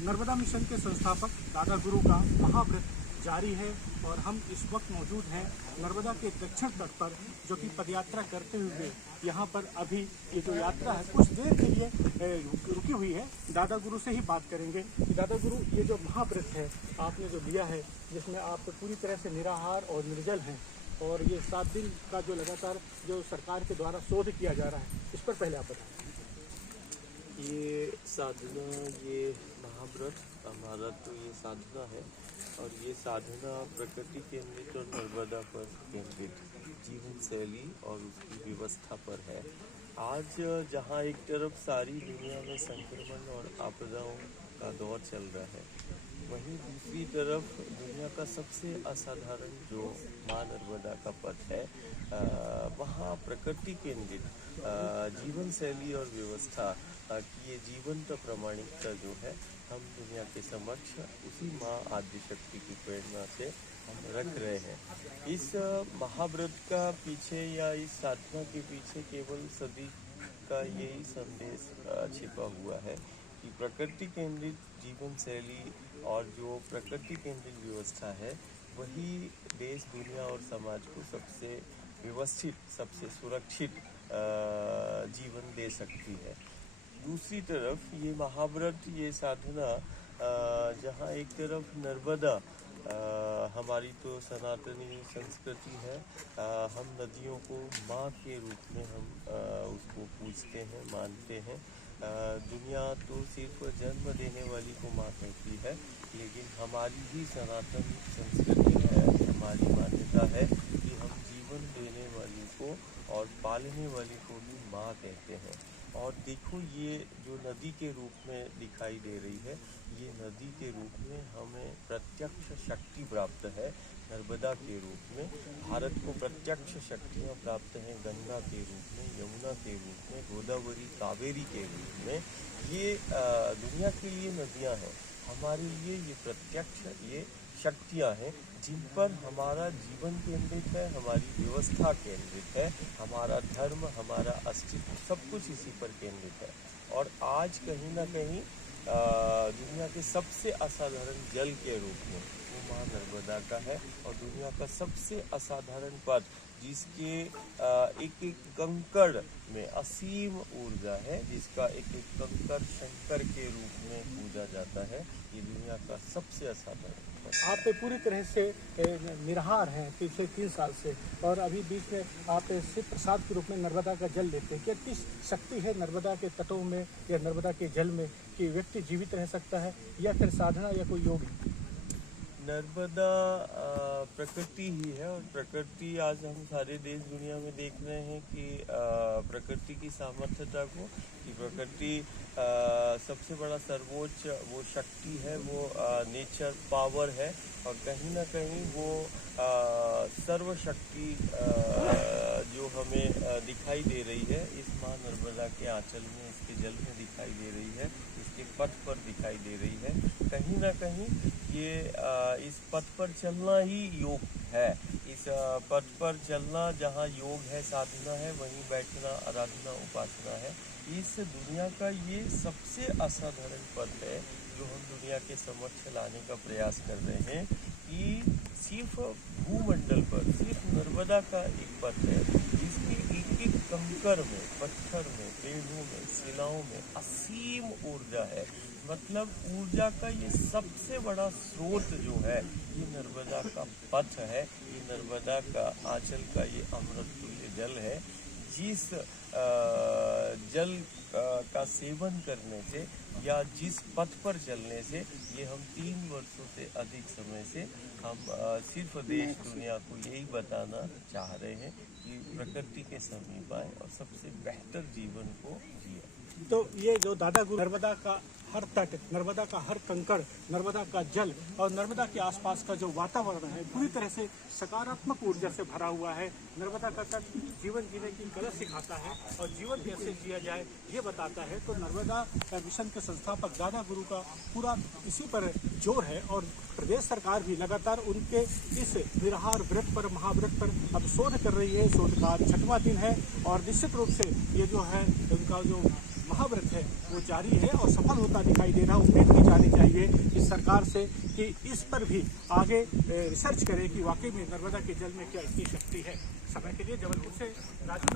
Narmada mission के संस्थापक दादा गुरु का महाव्रत जारी है और हम इस वक्त मौजूद हैं नर्मदा के दक्षिण तट पर, जो कि पदयात्रा करते हुए यहाँ पर अभी ये जो यात्रा है कुछ देर के लिए रुकी हुई है। दादा गुरु से ही बात करेंगे कि दादा गुरु, ये जो महाव्रत है आपने जो लिया है, जिसमें आप पूरी तरह से निराहार और निर्जल हैं, और ये 7 दिन का जो लगातार जो सरकार के द्वारा शोध किया जा रहा है, इस पर पहले आप बताएं। ये साधना, ये महाव्रत हमारा तो ये साधना है, और ये साधना प्रकृति केंद्रित और नर्मदा पर केंद्रित जीवन शैली और उसकी व्यवस्था पर है। आज जहाँ एक तरफ सारी दुनिया में संक्रमण और आपदाओं का दौर चल रहा है, वहीं दूसरी तरफ दुनिया का सबसे असाधारण जो माँ नर्मदा का पथ है, वहाँ प्रकृति केंद्रित जीवन शैली और व्यवस्था की ये जीवंत प्रामाणिकता जो है, हम दुनिया के समक्ष उसी माँ आदिशक्ति की प्रेरणा से हम रख रहे हैं। इस महाव्रत का पीछे या इस साधना के पीछे केवल सदी का यही संदेश छिपा हुआ है कि प्रकृति केंद्रित जीवन शैली और जो प्रकृति केंद्रित व्यवस्था है, वही देश, दुनिया और समाज को सबसे व्यवस्थित, सबसे सुरक्षित जीवन दे सकती है। दूसरी तरफ ये महाव्रत, ये साधना, जहाँ एक तरफ नर्मदा हमारी तो सनातनी संस्कृति है, हम नदियों को माँ के रूप में हम उसको पूजते हैं, मानते हैं। दुनिया तो सिर्फ जन्म देने वाली को माँ कहती है, लेकिन हमारी भी सनातन संस्कृति है, हमारी मान्यता है कि हम जीवन देने वाली को और पालने वाली को भी माँ कहते हैं। और देखो, ये जो नदी के रूप में दिखाई दे रही है, ये नदी के रूप में हमें प्रत्यक्ष शक्ति प्राप्त है। नर्मदा के रूप में भारत को प्रत्यक्ष शक्तियाँ प्राप्त हैं, गंगा के रूप में, यमुना के रूप में, गोदावरी, कावेरी के रूप में। ये दुनिया के लिए नदियाँ हैं, हमारे लिए ये प्रत्यक्ष ये शक्तियाँ हैं, जिन पर हमारा जीवन केंद्रित है, हमारी व्यवस्था केंद्रित है, हमारा धर्म, हमारा अस्तित्व, सब कुछ इसी पर केंद्रित है। और आज कहीं ना कहीं दुनिया के सबसे असाधारण जल के रूप में वो माँ नर्मदा का है, और दुनिया का सबसे असाधारण पथ, जिसके एक एक कंकड़ में असीम ऊर्जा है, जिसका एक एक कंकड़ शंकर के रूप में पूजा जाता है, ये दुनिया का सबसे असाधारण पथ। आप पूरी तरह से निराहार हैं पिछले 3 साल से, और अभी बीच में आप सिर्फ प्रसाद के रूप में नर्मदा का जल लेते हैं। क्या इतनी शक्ति है नर्मदा के तटों में या नर्मदा के जल में कि व्यक्ति जीवित रह सकता है, या फिर साधना या कोई योग है? नर्मदा प्रकृति ही है, और प्रकृति आज हम सारे देश दुनिया में देख रहे हैं कि प्रकृति की सामर्थ्यता को, कि प्रकृति सबसे बड़ा सर्वोच्च वो शक्ति है, वो नेचर पावर है, और कहीं ना कहीं वो सर्वशक्ति जो हमें दिखाई दे रही है, इस माँ नर्मदा के आंचल में, इसके जल में दिखाई दे रही है, इसके पथ पर दिखाई दे रही है। कहीं ना कहीं ये इस पथ पर चलना ही योग है। इस पथ पर चलना, जहाँ योग है, साधना है, वहीं बैठना आराधना, उपासना है। इस दुनिया का ये सबसे असाधारण पथ है जो हम दुनिया के समक्ष लाने का प्रयास कर रहे हैं, कि सिर्फ भूमंडल पर सिर्फ नर्मदा का एक पथ है, जिसके एक एक कंकर में, पत्थर में, पेड़ों में, शिलाओं में असीम ऊर्जा है। मतलब ऊर्जा का ये सबसे बड़ा स्रोत जो है, ये नर्मदा का पथ है, ये नर्मदा का आंचल का ये अमृत तुल्य जल है। जिस जल का सेवन करने से या जिस पथ पर चलने से, ये हम 3 वर्षों से अधिक समय से हम सिर्फ देश दुनिया को यही बताना चाह रहे हैं कि प्रकृति के समीप आए और सबसे बेहतर जीवन को जिए। तो ये जो दादा गुरु, नर्मदा का हर तट, नर्मदा का हर कंकड़, नर्मदा का जल और नर्मदा के आसपास का जो वातावरण है, पूरी तरह से सकारात्मक ऊर्जा से भरा हुआ है। नर्मदा का तट जीवन जीने की कला सिखाता है और जीवन कैसे जिया जाए ये बताता है। तो नर्मदा मिशन के संस्थापक दादा गुरु का पूरा इसी पर जोर है, और प्रदेश सरकार भी लगातार उनके इस निराहार व्रत पर, महाव्रत पर अब शोध कर रही है। शोध का 6वां दिन है, और निश्चित रूप से ये जो है उनका जो महाव्रत है वो जो जारी है और सफल होता दिखाई दे रहा है। उम्मीद की जानी चाहिए इस सरकार से कि इस पर भी आगे रिसर्च करे कि वाकई में नर्मदा के जल में क्या इतनी शक्ति है। समय के लिए जबलपुर से राजू।